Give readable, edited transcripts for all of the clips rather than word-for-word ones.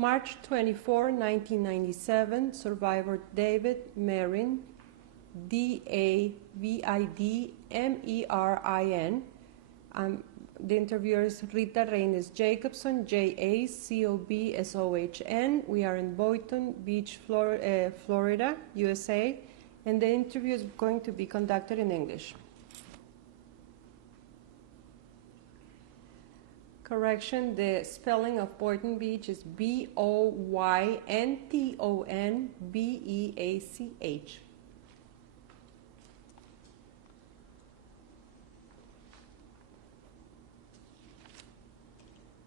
March 24, 1997, survivor David Merin, David Merin. The interviewer is Rita Reynes Jacobson, Jacobson. We are in Boynton Beach, Florida, USA, and the interview is going to be conducted in English. Correction, the spelling of Boynton Beach is Boyntonbeach.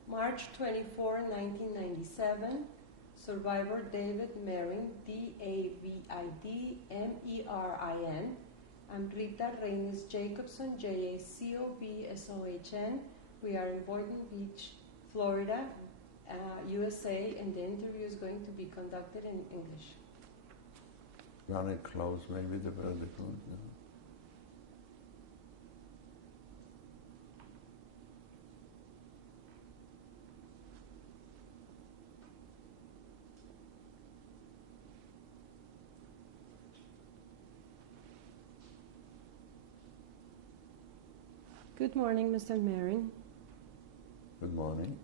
March 24, 1997, survivor David Merin, Davidmerin. I'm Rita Reynes Jacobson, Jacobson. We are in Boynton Beach, Florida, USA, and the interview is going to be conducted in English. Very close, maybe the vertical. Yeah. Good morning, Mr. Merin. Good morning.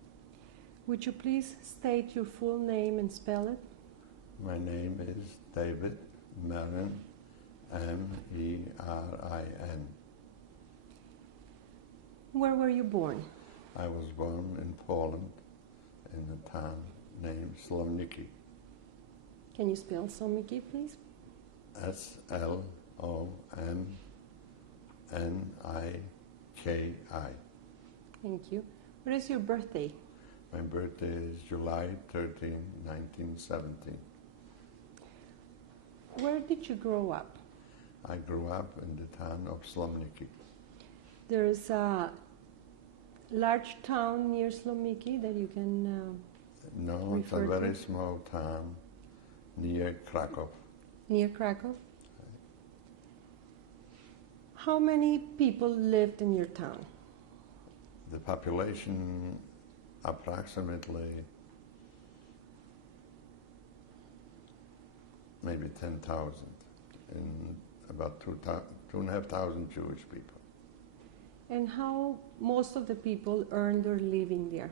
Would you please state your full name and spell it? My name is David Merin, Merin. Where were you born? I was born in Poland, in a town named Slomniki. Can you spell Slomniki, please? Slomniki. Thank you. What is your birthday? My birthday is July 13, 1970. Where did you grow up? I grew up in the town of Slomniki. There is a large town near Slomniki that you can No, it's a very small town near Krakow. Near Krakow? How many people lived in your town? The population approximately maybe 10,000, and about 2,500 Jewish people. And how most of the people earned their living there?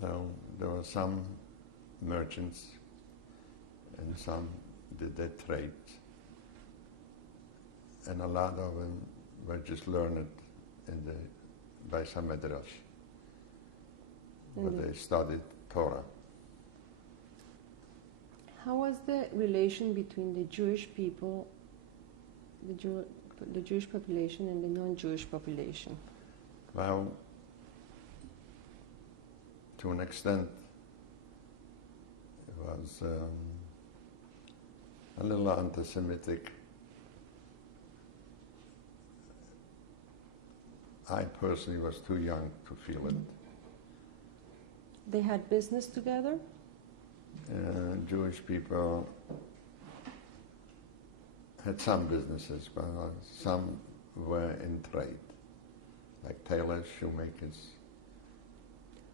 Well, there were some merchants and some did their trade, and a lot of them were just learned in the Beis HaMidrash, where they studied Torah. How was the relation between the Jewish people, the Jewish population and the non-Jewish population? Well, to an extent, it was a little anti-Semitic. I personally was too young to feel it. They had business together? Jewish people had some businesses, but some were in trade, like tailors, shoemakers,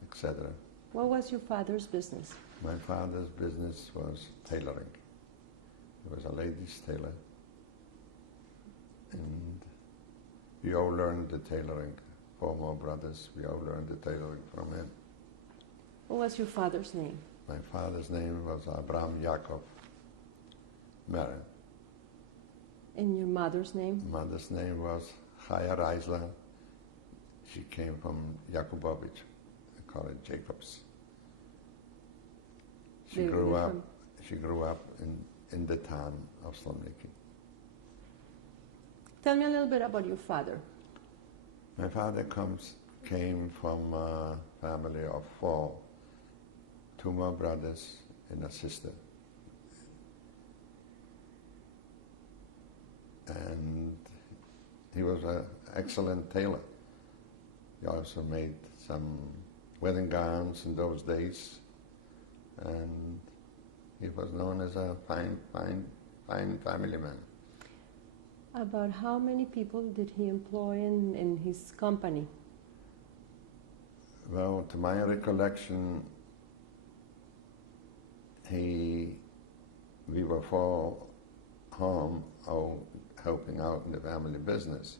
etc. What was your father's business? My father's business was tailoring. He was a ladies' tailor, and we all learned the tailoring. 4 more brothers, we all learned the tailoring from him. What was your father's name? My father's name was Abraham Yaakov Merin. And your mother's name? Mother's name was Chaya Reisler. She came from Yakubovich, they call it Jacobs. She grew up in the town of Slomniki. Tell me a little bit about your father. My father came from a family of 4, 2 more brothers and a sister. And he was an excellent tailor. He also made some wedding gowns in those days, and he was known as a fine family man. About how many people did he employ in his company? Well, to my recollection, we were for home out helping out in the family business.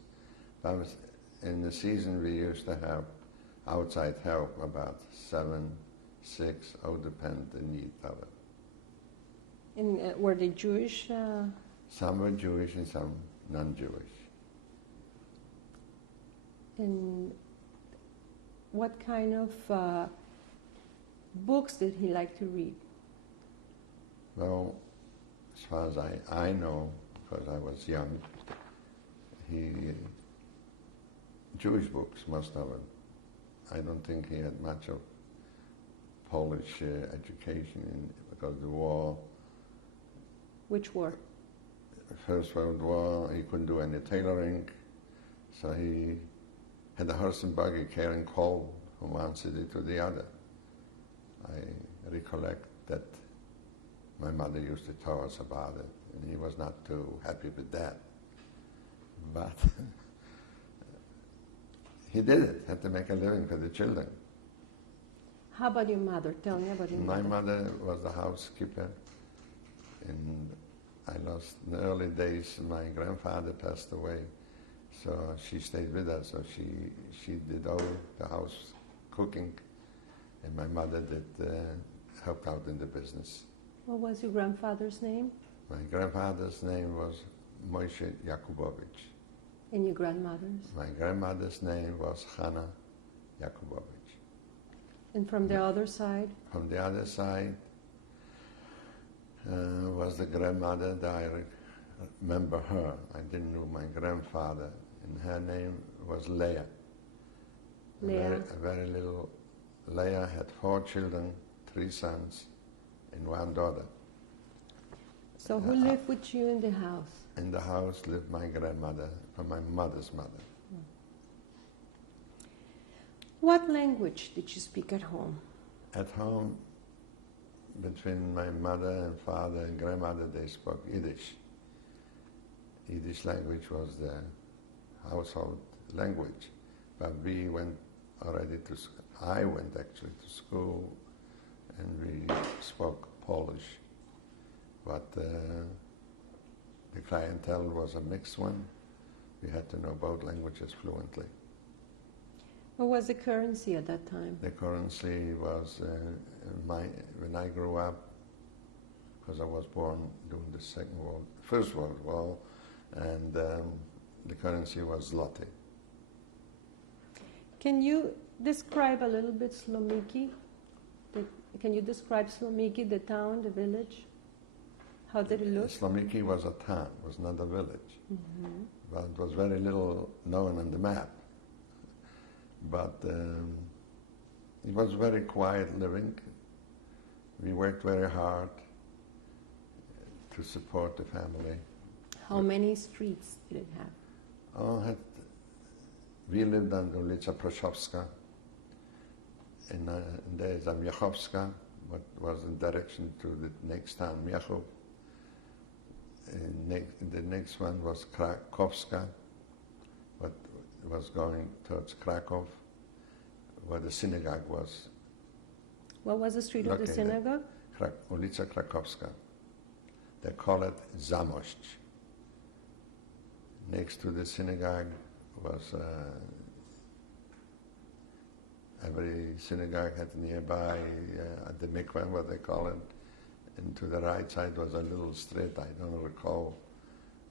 But in the season we used to have outside help, about 7, 6, all depend the need of it. And were they Jewish? Some were Jewish and some non-Jewish. And what kind of books did he like to read? Well, as far as I know, because I was young, Jewish books, most of it. I don't think he had much of Polish education because of the war. Which war? First World War, he couldn't do any tailoring, so he had a horse and buggy carrying coal from one city to the other. I recollect that my mother used to tell us about it, and he was not too happy with that. But he did it, had to make a living for the children. How about your mother? Tell me about your My mother. mother was the housekeeper, and I lost in the early days. My grandfather passed away, so she stayed with us. So she did all the house cooking, and my mother did helped out in the business. What was your grandfather's name? My grandfather's name was Moshe Yakubovich. And your grandmother's? My grandmother's name was Hana Yakubovich. And from the other side? From the other side was the grandmother that I remember her. I didn't know my grandfather, and her name was Leah. Leah. A very little. Leah had 4 children, 3 sons, and 1 daughter. So who lived with you in the house? In the house lived my grandmother, from my mother's mother. What language did you speak at home? At home, between my mother and father and grandmother, they spoke Yiddish. Yiddish language was the household language. But we went already to, I went actually to school, and we spoke Polish. But the clientele was a mixed one. We had to know both languages fluently. What was the currency at that time? The currency was, when I grew up, because I was born during the First World War, and the currency was zloty. Can you describe a little bit Slomiki? Can you describe Slomiki, the town, the village? How did it look? Slomiki was a town, was not a village. Mm-hmm. But it was very little known on the map. But it was very quiet living. We worked very hard to support the family. How many streets did it have? We lived on ulica Proszowska, and there's a Miechowska, what was in direction to the next town, Miechów. And the next one was Krakowska, what was going towards Krakow, where the synagogue was. What was the street of the located. synagogue? Ulica Krakowska. They call it Zamość. Next to the synagogue was every synagogue had nearby the mikveh, what they call it. And to the right side was a little street. I don't recall,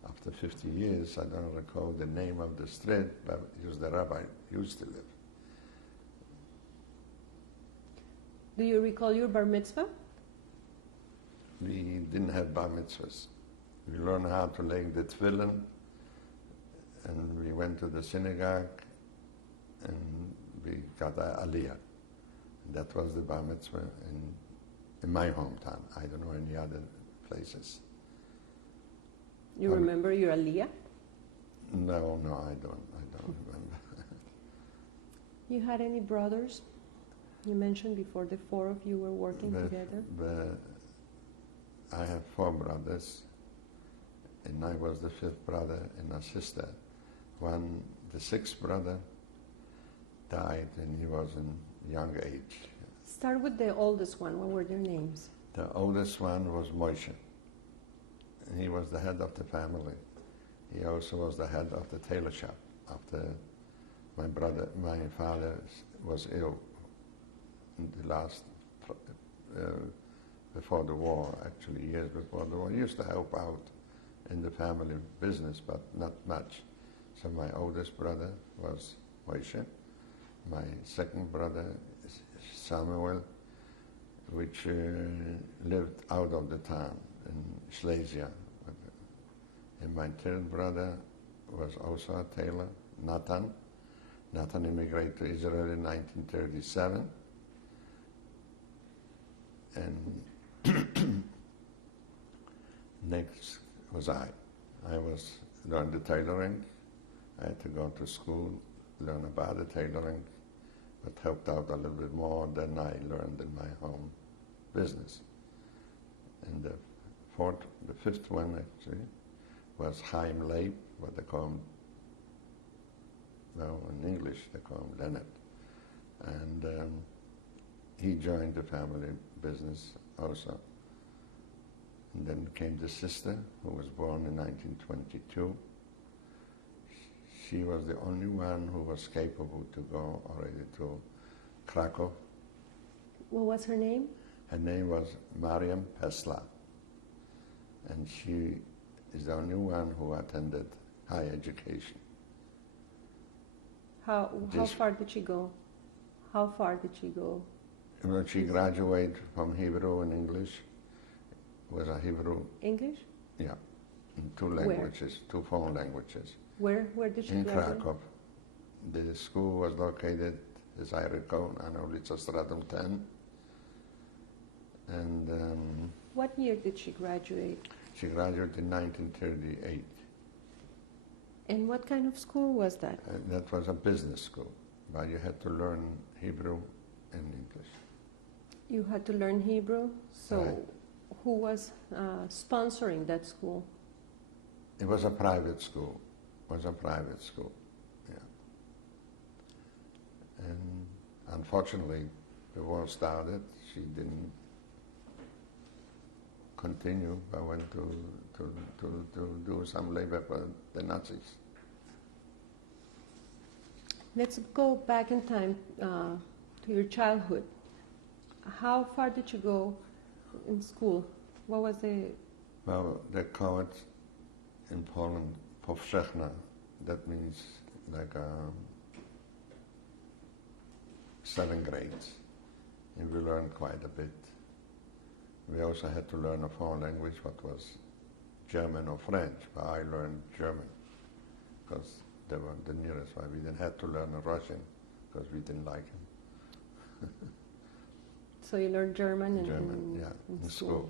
after 50 years, I don't recall the name of the street, but it was the rabbi used to live. Do you recall your bar mitzvah? We didn't have bar mitzvahs. We learned how to lay the tefillin, and we went to the synagogue, and we got a aliyah. And that was the bar mitzvah in my hometown. I don't know any other places. You remember your aliyah? No, I don't remember. You had any brothers? You mentioned before the 4 of you were working together. I have 4 brothers, and I was the 5th brother and a sister. The 6th brother died when he was in young age. Start with the oldest one. What were their names? The oldest one was Moshe. He was the head of the family. He also was the head of the tailor shop after my father was ill in the last, before the war, actually, years before the war. He used to help out in the family business, but not much. So my oldest brother was Moshe. My second brother is Samuel, which lived out of the town in Silesia. And my third brother was also a tailor, Nathan. Nathan immigrated to Israel in 1937. And next was I. I learned the tailoring. I had to go to school, learn about the tailoring, but helped out a little bit more than I learned in my home business. And the fifth one actually was Chaim Leib, what they call him, well, in English they call him Leonard. And he joined the family business also. And then came the sister, who was born in 1922. She was the only one who was capable to go already to Krakow. What was her name? Her name was Mariam Pesla. And she is the only one who attended high education. How far did she go? How far did she go? Well, she graduated from Hebrew and English. Was a Hebrew. English? Yeah, in two languages, two foreign languages. Where did she in graduate? Krakow. The school was located, as I recall, on Ulica Stratum 10. And what year did she graduate? she graduated in 1938. And what kind of school was that? That was a business school, but you had to learn Hebrew and English. You had to learn Hebrew? So Right. who was sponsoring that school? It was a private school. Yeah. And unfortunately, the war started. She didn't continue, but went to do some labor for the Nazis. Let's go back in time to your childhood. How far did you go in school? What was the... Well, they call it in Poland powszechna. That means like 7 grades. And we learned quite a bit. We also had to learn a foreign language, what was German or French, but I learned German because they were the nearest one. We didn't have to learn Russian because we didn't like him. So you learned German in school.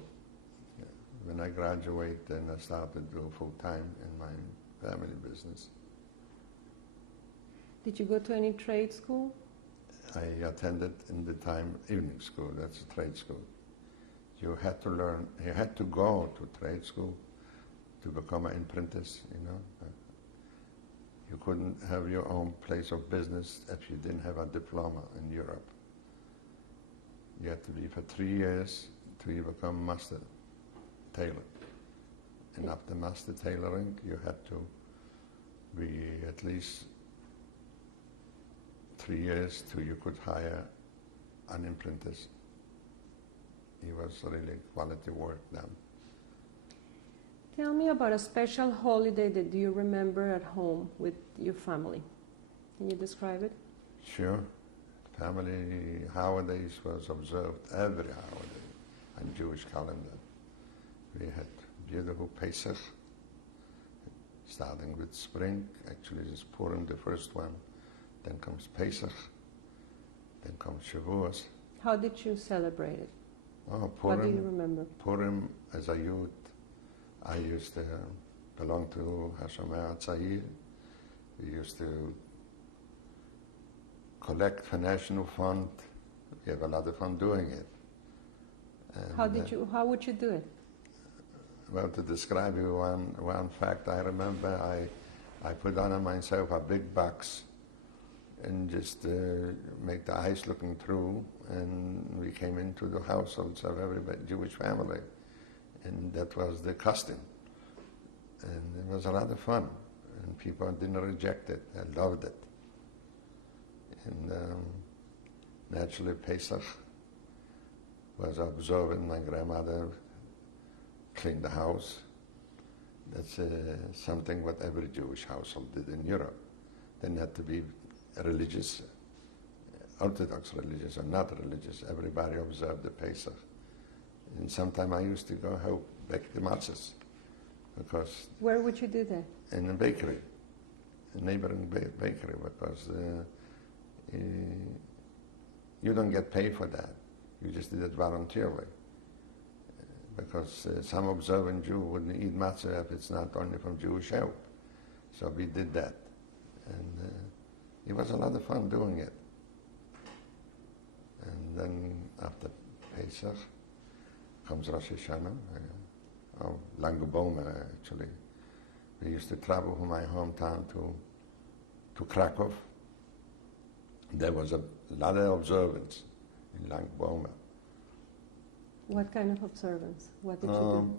Yeah. When I graduated, then I started to do full-time in my family business. Did you go to any trade school? I attended in the time evening school, that's a trade school. You had to learn, you had to go to trade school to become an apprentice, you know. You couldn't have your own place of business if you didn't have a diploma in Europe. You had to be for 3 years till you become master tailor. And after master tailoring, you had to be at least 3 years till you could hire an apprentice. It was really quality work done. Tell me about a special holiday that you remember at home with your family. Can you describe it? Sure. Family holidays was observed every holiday on Jewish calendar. We had beautiful Pesach, starting with spring. Actually, it's Purim, the first one. Then comes Pesach. Then comes Shavuos. How did you celebrate it? Oh, Purim. What do you remember? Purim, as a youth, I used to belong to Hashomer Tzahir. We used to collect for National Fund. We have a lot of fun doing it. And, how would you do it? Well, to describe you one fact, I remember I put on myself a big box and just make the eyes looking through, and we came into the households of every Jewish family, and that was the custom. And it was a lot of fun, and people didn't reject it, they loved it. And naturally Pesach was observant. My grandmother cleaned the house. That's something what every Jewish household did in Europe. Didn't have to be religious, Orthodox religious or not religious. Everybody observed the Pesach. And sometime I used to go help bake the matzahs, because Where would you do that? in a bakery, a neighboring bakery, because you don't get paid for that. You just did it voluntarily. Because some observant Jew wouldn't eat matzah if it's not only from Jewish help. So we did that. And it was a lot of fun doing it. And then after Pesach comes Rosh Hashanah, or Lag BaOmer actually. We used to travel from my hometown to Krakow. There was a lot of observance in Lag BaOmer. What kind of observance? What did you do?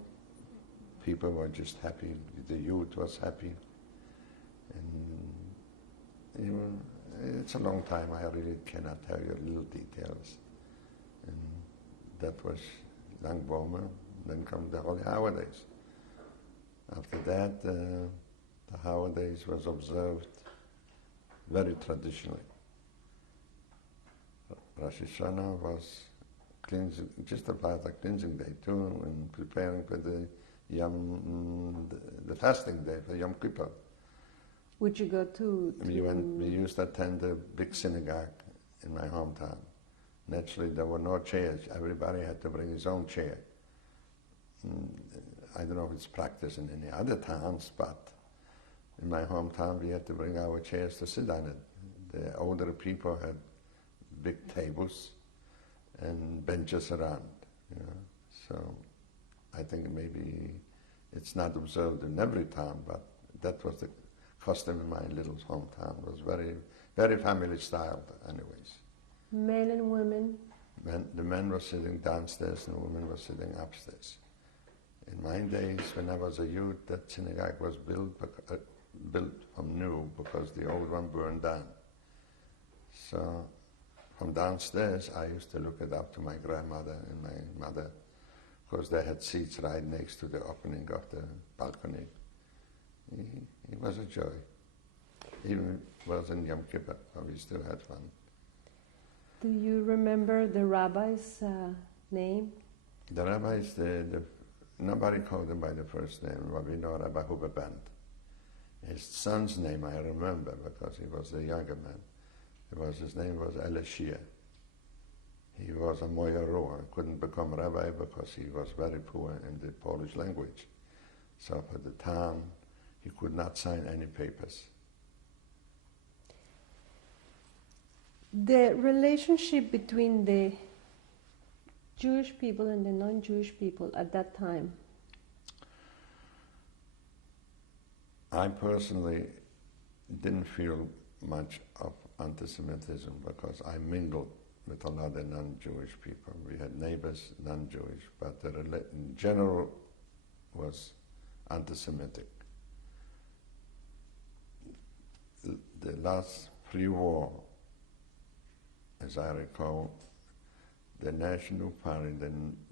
People were just happy. The youth was happy. And it's a long time. I really cannot tell you little details. And that was Lag BaOmer. Then come the Holy Holidays. After that, the holidays was observed very traditionally. Rosh Hashanah was cleansing, just about a cleansing day too, and preparing for the the fasting day, for Yom Kippur. Would you go to We used to attend the big synagogue in my hometown. Naturally, there were no chairs. Everybody had to bring his own chair. I don't know if it's practiced in any other towns, but in my hometown we had to bring our chairs to sit on it. The older people had big tables and benches around, you know. So I think maybe it's not observed in every town, but that was the custom in my little hometown. It was very, very family style anyways. men and women? The men were sitting downstairs and the women were sitting upstairs. In my days, when I was a youth, that synagogue was built from new because the old one burned down. So from downstairs, I used to look it up to my grandmother and my mother, because they had seats right next to the opening of the balcony. It was a joy. Even was in Yom Kippur, so we still had fun. Do you remember the rabbi's name? The rabbis, nobody called him by the first name, but we know Rabbi Huber Band. His son's name I remember because he was the younger man. His name was Elishia. He was a Moyaro, couldn't become rabbi because he was very poor in the Polish language. So for the town, he could not sign any papers. The relationship between the Jewish people and the non-Jewish people at that time? I personally didn't feel much of anti-Semitism because I mingled with a lot of non-Jewish people. We had neighbors, non-Jewish, but in general was anti-Semitic. The last pre-war, as I recall, the National Party,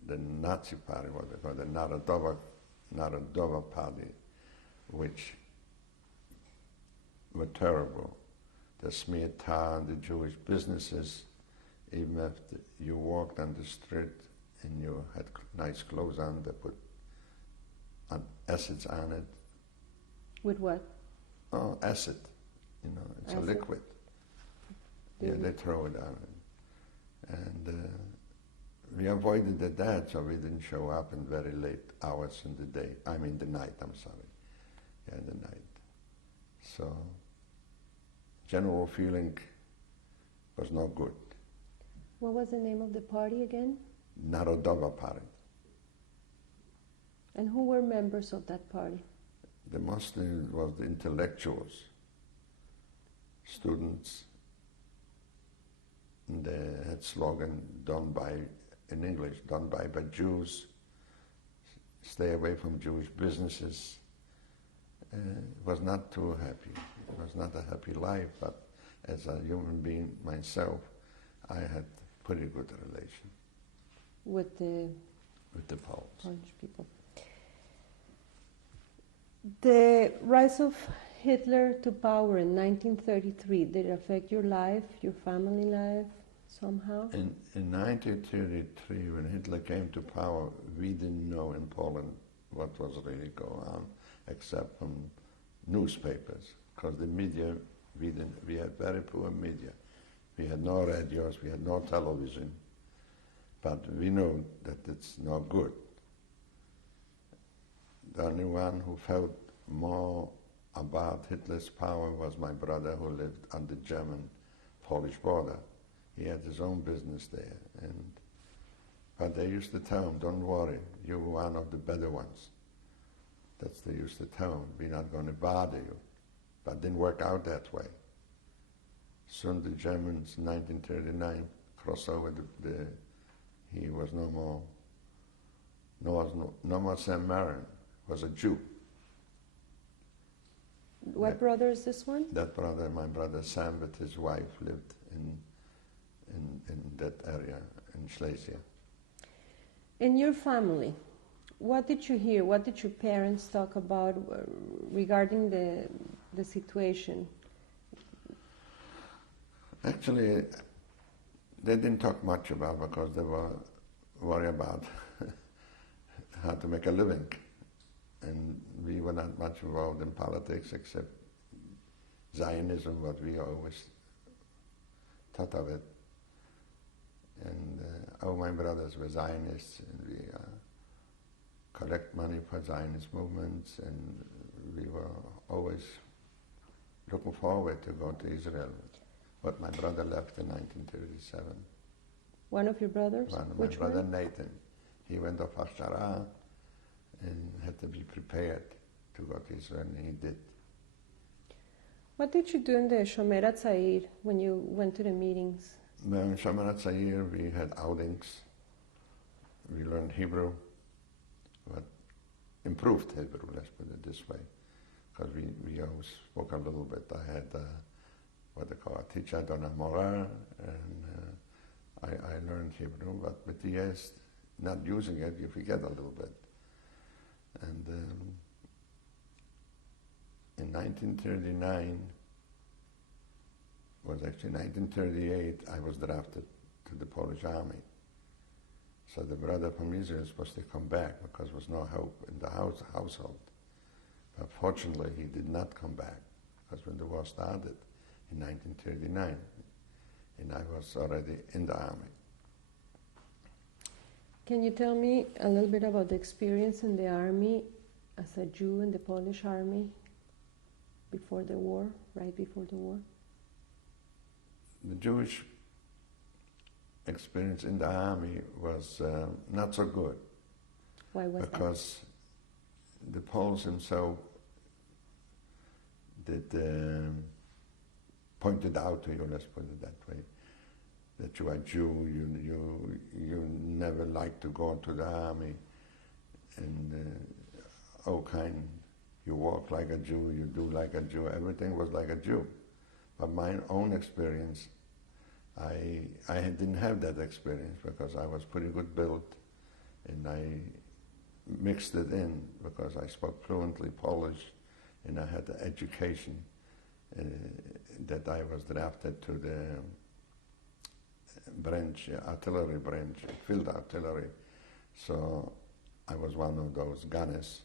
the Nazi Party, what they call the Narodowa Party, which were terrible. They smeared tar on the Jewish businesses. Even if you walked on the street and you had nice clothes on, they put acids on it. With what? Oh, acid. You know, it's acid. A liquid. Yeah, they throw it on it. And we avoided that, so we didn't show up in very late hours in the day. I mean the night, I'm sorry. Yeah, the night. So, general feeling was not good. What was the name of the party again? Narodowa Party. And who were members of that party? The mostly was the intellectuals, students, they had slogan in English, done by Jews, stay away from Jewish businesses. Was not too happy. It was not a happy life, but as a human being myself, I had pretty good relation with the Poles. Polish people. The rise of Hitler to power in 1933, did it affect your life, your family life, somehow? In 1933, when Hitler came to power, we didn't know in Poland what was really going on, except from newspapers, because the media, we had very poor media. We had no radios, we had no television, but we knew that it's not good. The only one who felt more about Hitler's power was my brother, who lived on the German-Polish border. He had his own business there, but they used to tell him, don't worry, you're one of the better ones. That's they used to tell him, we're not going to bother you. But it didn't work out that way. Soon the Germans, in 1939, crossed over he was no more Sam Marin, was a Jew. What brother is this one? That brother, my brother Sam, with his wife, lived in that area, in Silesia. In your family, what did you hear? What did your parents talk about regarding the situation? Actually, they didn't talk much about because they were worried about how to make a living. And we were not much involved in politics except Zionism, what we always thought of it. And all my brothers were Zionists, and we collect money for Zionist movements, and we were always looking forward to go to Israel. But my brother left in 1937. One of your brothers? My brother Nathan. He went off Hashara and had to be prepared to go to Israel, and he did. What did you do in the Shomer HaTzair when you went to the meetings? In Shomer HaTzair we had outings. We learned Hebrew, but improved Hebrew, let's put it this way, because we always spoke a little bit. I had what they call a teacher, Donna Morar, and I learned Hebrew, but with the years, not using it, you forget a little bit. And in 1939, was actually 1938, I was drafted to the Polish army. So the brother from Israel was supposed to come back because there was no hope in the household. But fortunately, he did not come back, because when the war started in 1939, and I was already in the army. Can you tell me a little bit about the experience in the army as a Jew in the Polish army before the war, right before the war? The Jewish experience in the army was not so good. Why was that? Because the Poles themselves pointed out to you, let's put it that way, that you are Jew, you never like to go into the army, and you walk like a Jew, you do like a Jew, everything was like a Jew. But my own experience, I didn't have that experience because I was pretty good built, and I mixed it in because I spoke fluently Polish, and I had the education that I was drafted to the branch, artillery branch, field artillery. So I was one of those gunners.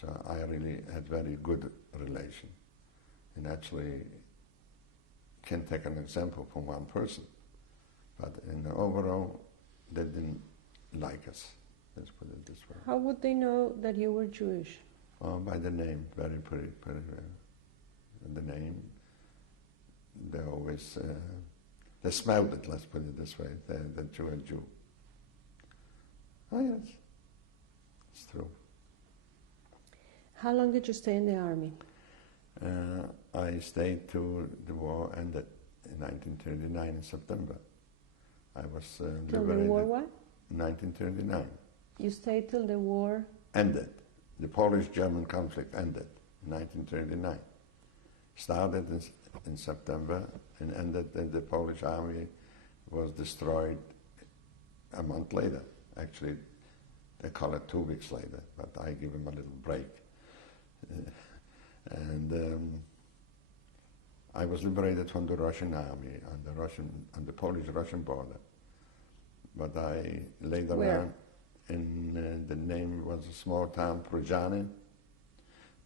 So I really had very good relation. And actually can take an example from one person. But in the overall, they didn't like us. Let's put it this way. How would they know that you were Jewish? By the name, very pretty. The name, they always, they smelled it, let's put it this way, that you were a Jew. Oh yes, it's true. How long did you stay in the army? I stayed till the war ended in 1939 in September. I was Till the liberated war what? 1939. You stayed till the war? Ended. The Polish-German conflict ended in 1939. Started in September and ended, and the Polish army was destroyed a month later. Actually, they call it 2 weeks later, but I give them a little break. I was liberated from the Russian army on the Polish-Russian border. But I later Where? on, the name was a small town, Pruzhany.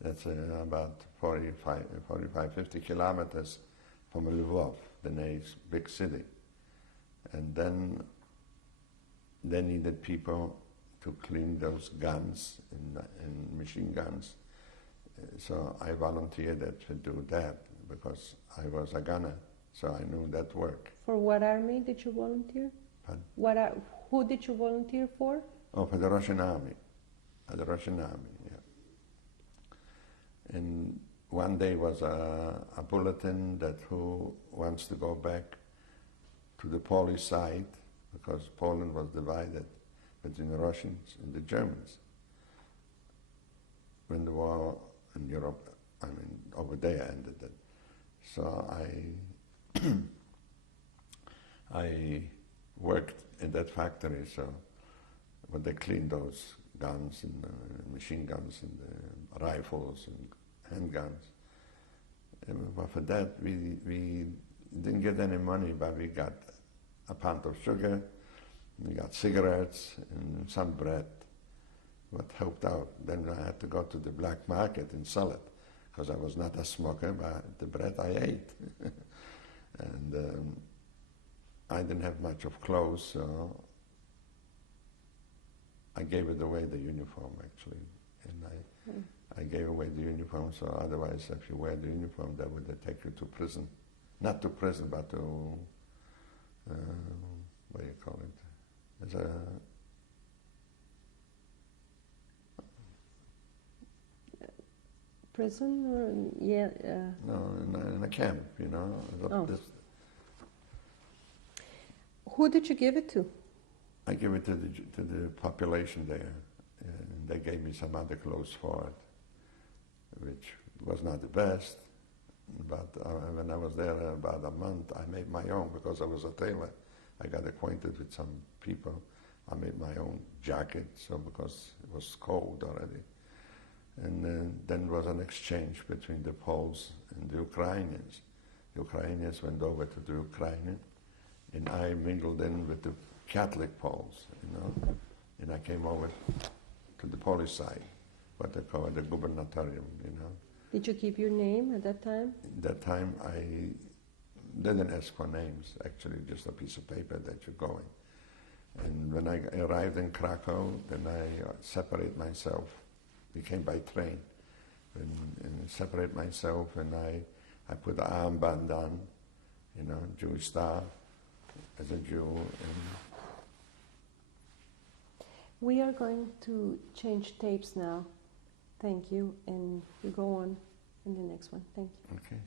That's about 45, 50 kilometers from Lvov, the next big city. And then they needed people to clean those guns and machine guns. So I volunteered to do that because I was a gunner, so I knew that work. For what army did you volunteer? Pardon? Who did you volunteer for? Oh, for the Russian army. The Russian army, yeah. And one day was a bulletin that who wants to go back to the Polish side, because Poland was divided between the Russians and the Germans. When the war in Europe, over there ended it. So I worked in that factory, but they cleaned those guns and machine guns and rifles and handguns. But for that, we didn't get any money, but we got a pound of sugar, we got cigarettes and some bread. What helped out. Then I had to go to the black market and sell it, because I was not a smoker, but the bread I ate. And I didn't have much of clothes, so I gave it away, the uniform, actually. And I gave away the uniform, so otherwise, if you wear the uniform, that would take you to prison. Not to prison, but to, what do you call it? As a Prison or no, in a camp, you know. Oh. Who did you give it to? I gave it to the population there, and they gave me some other clothes for it, which was not the best. But when I was there about a month, I made my own because I was a tailor. I got acquainted with some people. I made my own jacket, so because it was cold already. And then was an exchange between the Poles and the Ukrainians. The Ukrainians went over to the Ukraine, and I mingled in with the Catholic Poles, you know, and I came over to the Polish side, what they call the gubernatorium, you know. Did you keep your name at that time? At that time, I didn't ask for names, actually just a piece of paper that you're going. And when I arrived in Krakow, then I separate myself. We came by train, and separate myself, and I put an armband on, you know, Jewish star, as a Jew. And we are going to change tapes now. Thank you, and we go on in the next one. Thank you. okay.